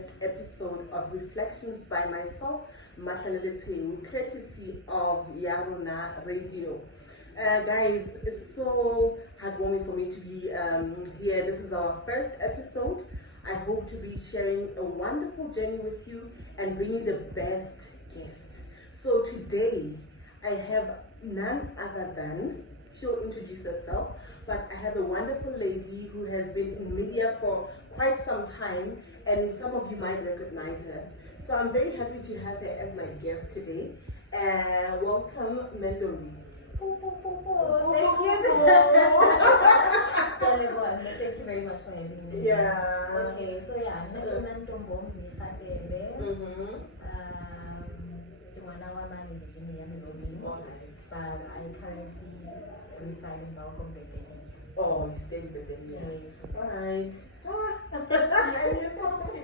first episode of Reflections by myself, Mahlaneletsweng, courtesy of Rona Radio. Guys, it's so heartwarming for me to be here. This is our first episode. I hope to be sharing a wonderful journey with you and bringing the best guests. So today, I have none other than, she'll introduce herself, but I have a wonderful lady who has been in media for quite some time, and some of you might recognize her. So I'm very happy to have her as my guest today. Welcome, Ntombi. Thank you. Thank you very much for having me. Yeah. Okay, so yeah, I'm Ntombi. But I currently reside in Balcom. Oh, you stay with them, yeah. Yes. Alright. And you're so pretty.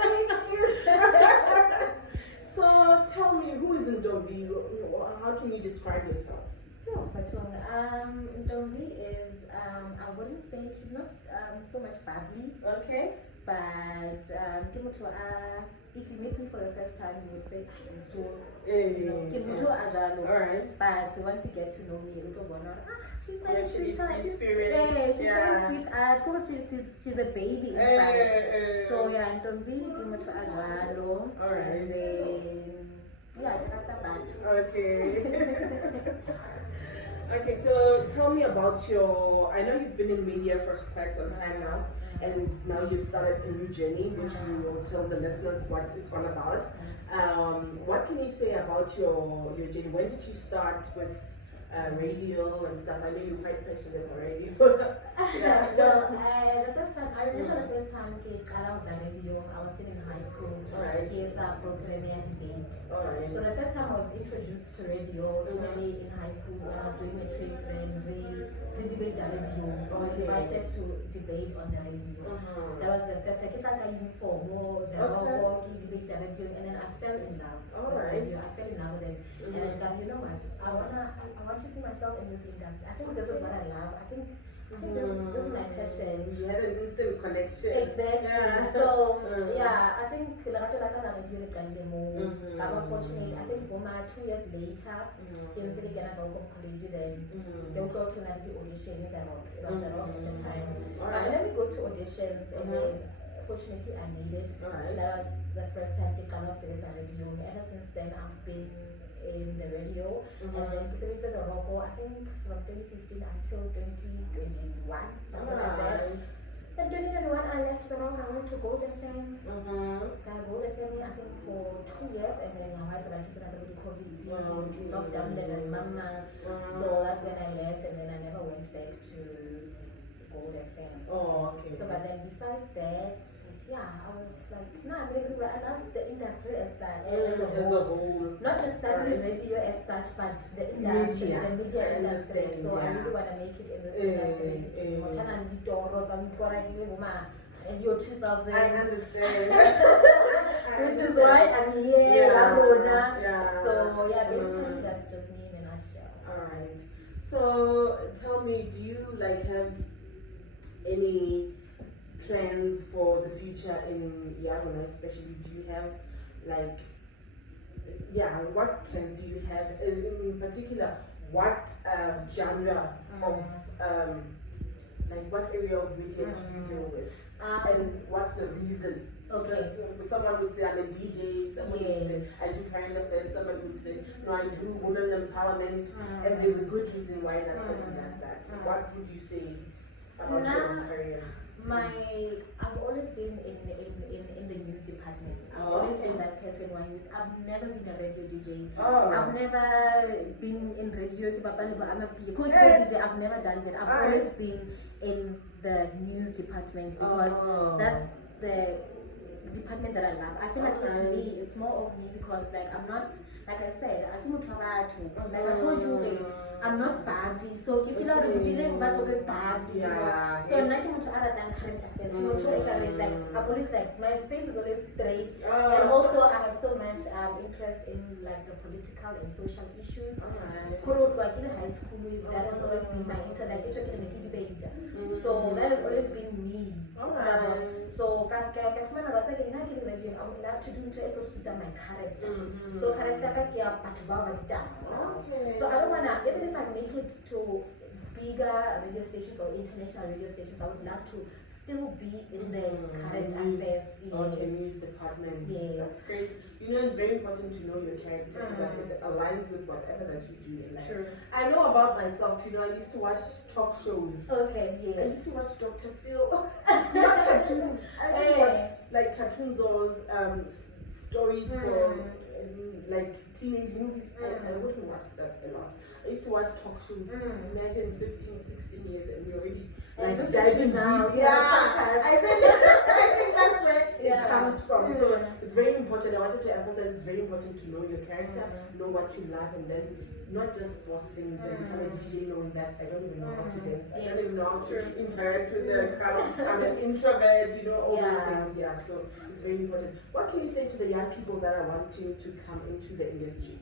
Thank you. So tell me, who is Ntombi? How can you describe yourself? Ntombi is, I wouldn't say, she's not so much bubbly. Okay. But if you meet me for the first time, you would say, Alright. but once you get to know me, you will go, she's like a She's sweetheart. free spirit. She's a sweetheart. Because she's a baby inside. So yeah, Ntombi, Ajalo. Alright. And then, yeah, Okay. Okay, so tell me about I know you've been in media for quite some time now, and now you've started a new journey, which you will tell the listeners what it's all about. What can you say about your journey? When did you start with radio and stuff? I know you're quite passionate about radio. Yeah. The first time, I remember the first time I was on the radio, I was still in high school. Alright. It's a program debate. Alright. So the first time I was introduced to radio, maybe in high school when I was doing matric, then we debate the radio. We were invited to debate on the radio. That was the first. I kept like a uniform, the rock, debate the radio, and then I fell in love with radio. I fell in love with it, and I thought, you know what? I want to see myself in this industry. I think this is what I love. I think this is my passion. You had an instant connection. Exactly. Yeah. So yeah, I think I was fortunate. I think 2 years later, in college, then they would go to the audition. It was the rock at the time. And then we go to auditions, and then fortunately I made it. That was the first time I was in the radio. Ever since then, I've been in the radio, and then since the Robo, I think from 2015 until 2021, something like that. In 2021, I left the Robo. I went to Gold FM. I Gold FM, I think for 2 years, and then I was about to do COVID, lockdown, then I mama. So that's when I left, and then I never went back to Gold FM. Oh, okay. So, but then besides that, yeah, I was like, I love the industry as such, as a whole. Not just studying radio as such, but the industry, the media industry. So I really want to make it in this industry. And you're 2000. I understand. Which is why I'm here, Rona. Yeah. So yeah, basically that's just me in a nutshell. Alright. So tell me, do you have any plans for the future in Rona especially? Do you have what plans do you have in particular? What genre of what area of media do you deal with? And what's the reason? Okay. Someone would say I'm a DJ, someone would say I do current affairs, someone would say no, I do women empowerment, and there's a good reason why that person does that. What would you say about your career? I've always been in the news department. I've always been that person who I've never been a radio DJ. I've never been in radio. I'm a DJ. I've never done that. I've always been in the news department because that's the department that I love. I feel like it's me. It's more of me because I'm not, like I said, I told you, I'm not bubbly. So if you know the DJ about to be bubbly, so I'm not going to other than current affairs. I'm always my face is always straight, and also I have so much interest in the political and social issues. In high school, that has always been my internet. So that has always been me. So in a region, I would love to do to my character. So character Okay. so I don't wanna, even if I make it to bigger radio stations or international radio stations, I would love to still be in the current affairs. Okay, news department. Yes. That's great. You know, it's very important to know your character so that it aligns with whatever that you do in life. True. I know about myself, you know, I used to watch talk shows. Okay, yes. I used to watch Dr. Phil. Not cartoons. I used to watch like cartoons or stories for like teenage movies. I wouldn't watch that a lot. I used to watch talk shows. Imagine 15, 16 years and we're already like diving deep. Yeah, I think that's where it comes from. So it's very important. I wanted to emphasize it's very important to know your character, know what you love, and then not just force things and become a DJ knowing that I don't even know how to dance. I don't even know how to interact with the crowd. I'm an introvert, you know, all those things. Yeah, so it's very important. What can you say to the young people that are wanting to come into the industry?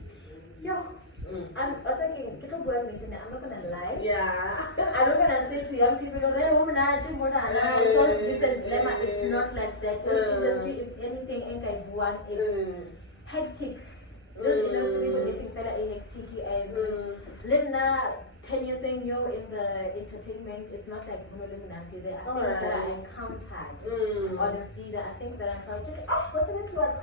I'm thinking, I'm not gonna lie. Yeah. I'm not gonna say to young people, it's all glitz and glamour. It's not like that. This industry, if anything, it's hectic. This industry will getting better hectic and 10 years in the entertainment, it's not like there are things that I encountered. Honestly, there are things that I encountered. What's it to watch?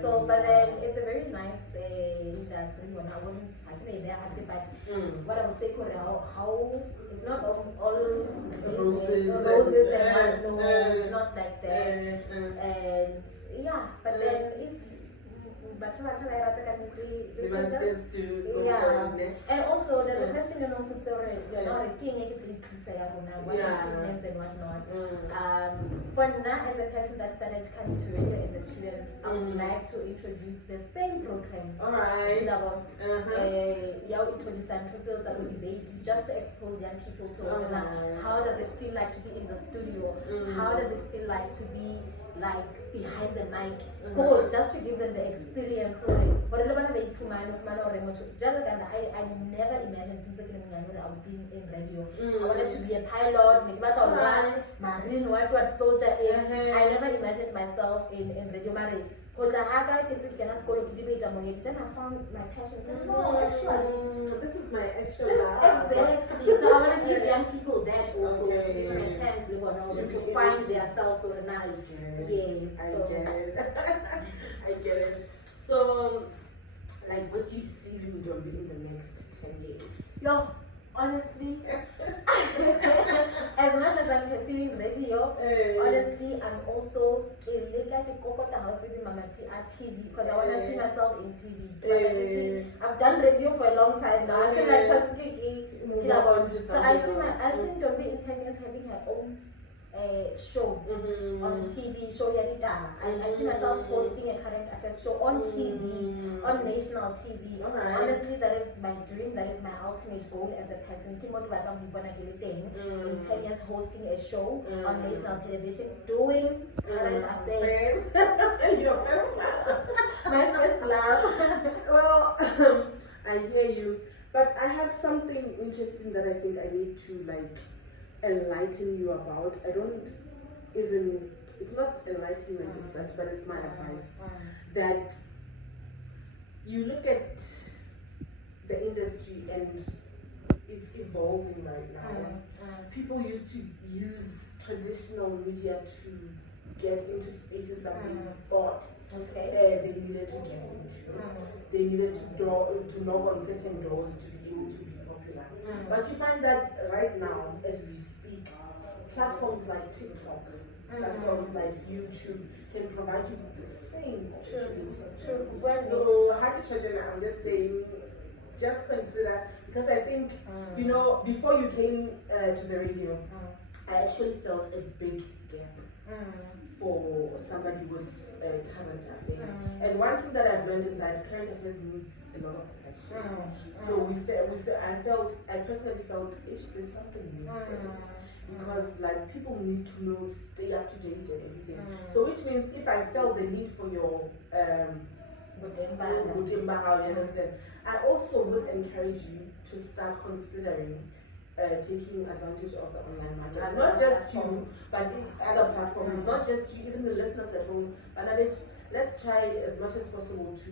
So, but then it's a very nice industry. When I wouldn't, I think they're happy, but what I would say, how it's not all roses and it's not like that. And yeah, but then if they must just do and also there's a question you're not a king what means and whatnot. For now, as a person that started coming to radio as a student, I would like to introduce the same program. Alright. Just to expose young people to how does it feel like to be in the studio, how does it feel like to be like behind the mic, or just to give them the experience. But I never imagined things like I would be in radio. I wanted to be a pilot, marine, what soldier. I never imagined myself in radio. Then I found my passion. No, actually, this is my actual life. Exactly. So I want to give young people that also to give them a chance to find themselves or not. Yes. I get it. I get it. So, like, what do you see Ntombi in the next 10 years? Yo, honestly, as much as I'm pursuing radio, honestly, I'm also TV because I want to see myself in TV. I've done radio for a long time now. I feel like so I see Ntombi in 10 years having her own show on TV, show Yadida. I see myself hosting a current affairs show on TV, on national TV. Honestly, that is my dream, that is my ultimate goal as a person. In 10 years hosting a show on national television, doing current affairs. Your first love. My first love. Well, I hear you. But I have something interesting that I think I need to like enlighten you about. I don't even, it's not enlightenment as such, but it's my advice that you look at the industry and it's evolving right now. People used to use traditional media to get into spaces that they thought they needed to get into. They needed to knock on certain doors to be able to be popular. But you find that right now, as we speak, platforms like TikTok, platforms like YouTube can provide you with the same opportunity. So, I'm just saying, just consider, because I think, you know, before you came to the radio, I actually felt a big gap for somebody with current affairs. And one thing that I've learned is that current affairs needs a lot of passion. So I personally felt, there's something missing. Because like people need to know, stay up to date and everything. So which means if I felt the need for your Butemba, how you understand, I also would encourage you to start considering taking advantage of the online market. And not just you, but the other platforms, not just you, even the listeners at home. But let's try as much as possible to,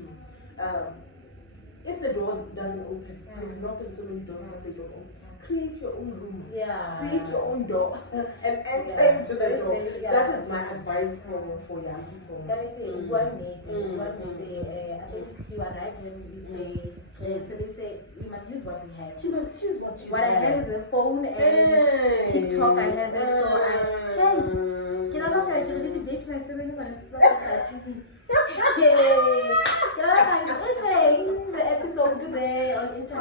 if the doors doesn't open, we've knocked on so many doors, but they don't open. Create your own room. Create your own door and enter into the door. That is my advice for young people. I think you are right when you say, so they say you must use what we have. You must use what you have. What I have is a phone and TikTok. I have it, so you know, I can really date my family when it's TV. The episode today on internet.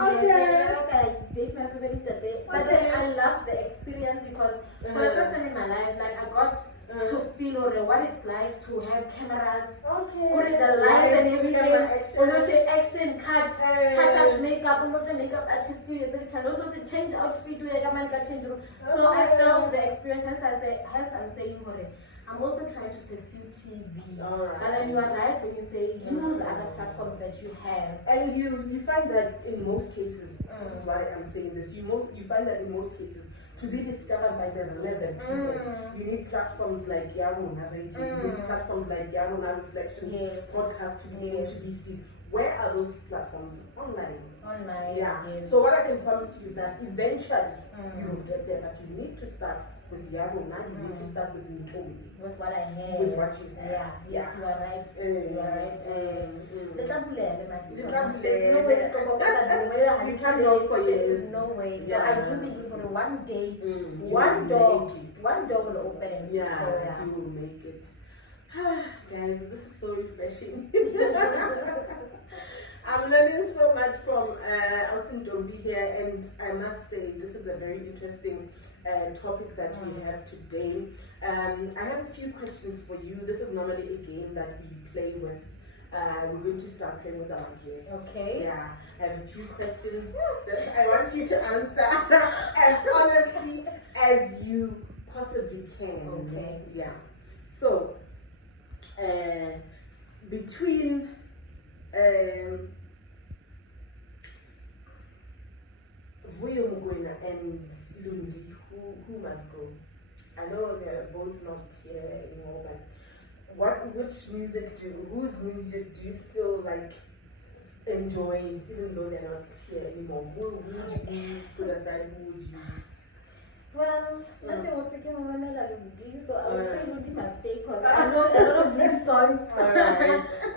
I date my favorite today. But then I loved the experience because for the first time in my life, like I got to feel what it's like to have cameras, the lights and everything, action, touch-ups, makeup, makeup artist, change outfit, so I felt the experience, hence I'm saying I'm also trying to pursue TV. And then you are right when you say use other platforms that you have. And you find that in most cases, this is why I'm saying this, you find that in most cases, to be discovered by the relevant people, you need platforms like Rona Radio, you need platforms like Rona Reflections, podcast to be able to be seen. Where are those platforms? Online. So what I can promise you is that eventually you will get there, but you need to start with Rona, you need to start with Ntombi. With what I have. With what you have. Yes, you are right. You are right. You can't go for years. There is no way. So I do believe for one day, one door will open. You will make it. Guys, this is so refreshing. I'm learning so much from Ntombi here, and I must say this is a very interesting topic that we have today. I have a few questions for you. This is normally a game that we play with. We're going to start playing with our guests. Okay. Yeah, I have a few questions that I want you to answer as honestly as you possibly can. Okay. Yeah. So, between Vuyo Mugwena and Lundi, who must go? I know they're both not here anymore, but whose music do you still like enjoy, even though they're not here anymore? Who would you put aside? Who would you? Well, nothing was taking over Melody, so I would say Lundi must stay because I know a lot of Lundi songs.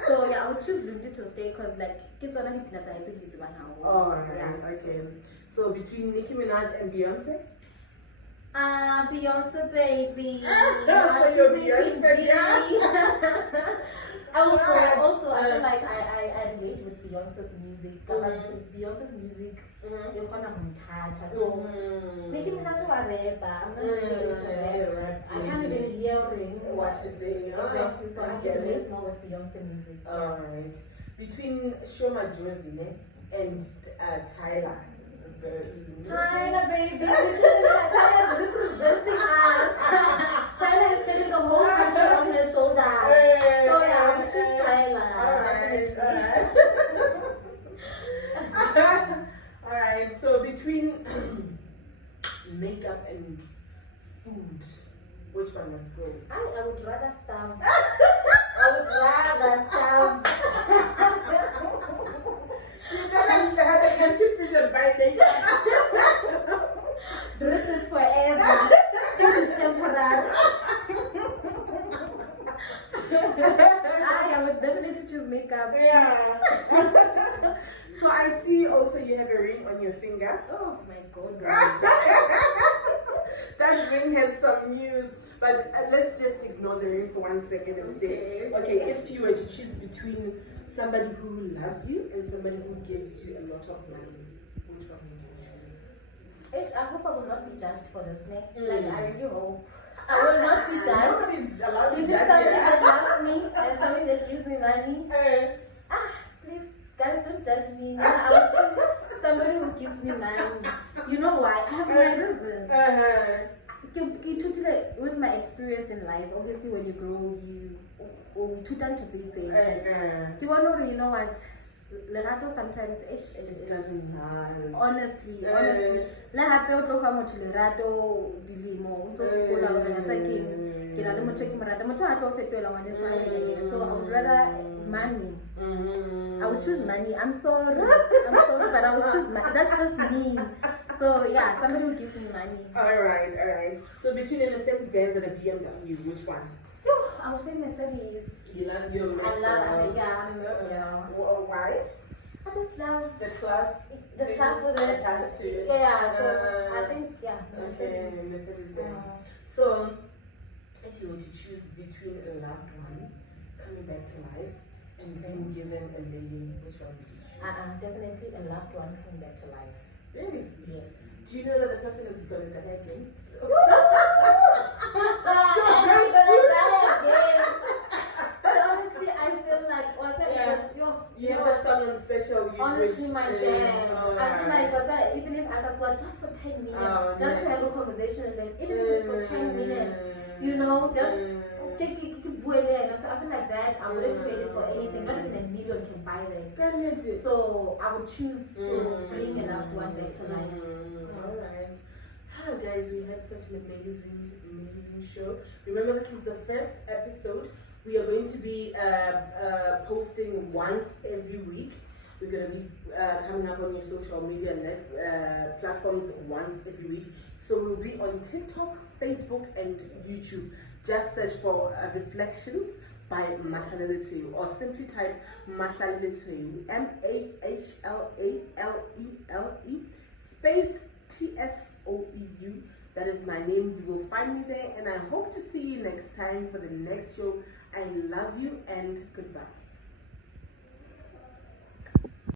So yeah, I would choose Lundi to stay because like kids are not hypnotizing kids one hour. Alright, okay. So between Nicki Minaj and Beyonce? Beyonce baby. So you're Beyonce, yeah. Also, I feel like I relate with Beyonce's music. Beyonce's music, you're gonna touch. So, Nicki Minaj is a rapper. I'm not really into rap. I can't even hear what she's saying. Exactly. So I can relate more with Beyonce music. Alright. Between Shoma Josie and Tyler. Tyler, baby, Tyler's representing us. Tyler is getting the whole country on her shoulders. So yeah, we choose Tyler. Alright, so between makeup and food, which one must go? I would rather starve. You gotta have a empty fridge and buy things. Dress is forever. Food is temporary. I would definitely choose makeup. Yeah. So I see also you have a ring on your finger. Oh my God. That ring has some news. But let's just ignore the ring for 1 second and say, okay, if you were to choose between somebody who loves you and somebody who gives you a lot of money, which one would you choose? I hope I will not be judged for this, Like, I really hope. I will not be judged. Nobody's allowed to This judge is somebody you. that loves me and somebody that gives me money. Please, guys, don't judge me. I will choose somebody who gives me money. You know why? I have my reasons. With my experience in life, obviously when you grow, you tend to say, you know what? Lerato sometimes it doesn't last. Honestly. Le hape o tlo fa motho lerato dilemo o ntse o sokola hore ga tsa ke na le motho ke mo rata motho ha tlo fetola ngwane sa hae. So I would rather money. I would choose money. I'm sorry, but I would choose money. That's just me. So yeah, somebody who gives me money. All right. So between a Mercedes-Benz and a BMW, which one? I would say Mercedes. You love your I love it. Yeah, I'm why? I just love the class. The class with it. Attached to it. Yeah, so I think Mercedes-Benz. So, if you were to choose between a loved one coming back to life and being given a million, which one would you choose? Definitely a loved one coming back to life. Really? Yes. Do you know that the person is going to die again? So. But honestly, I feel like you have someone special. Honestly, my dad. I feel like even if I could go just for 10 minutes, just to have a conversation with them, even if it's for 10 minutes, just take it. So I feel like that. I wouldn't trade it for anything. Not even a million can buy that. So I would choose to bring a loved one back to life. Alright. Hi guys, we had such an amazing show. Remember, this is the first episode. We are going to be posting once every week. We're going to be coming up on your social media platforms once every week. So we'll be on TikTok, Facebook, and YouTube. Just search for Reflections by Mahlalele, or simply type Mahlalele, MAHLALELE space TSOEU. That is my name. You will find me there, and I hope to see you next time for the next show. I love you and goodbye.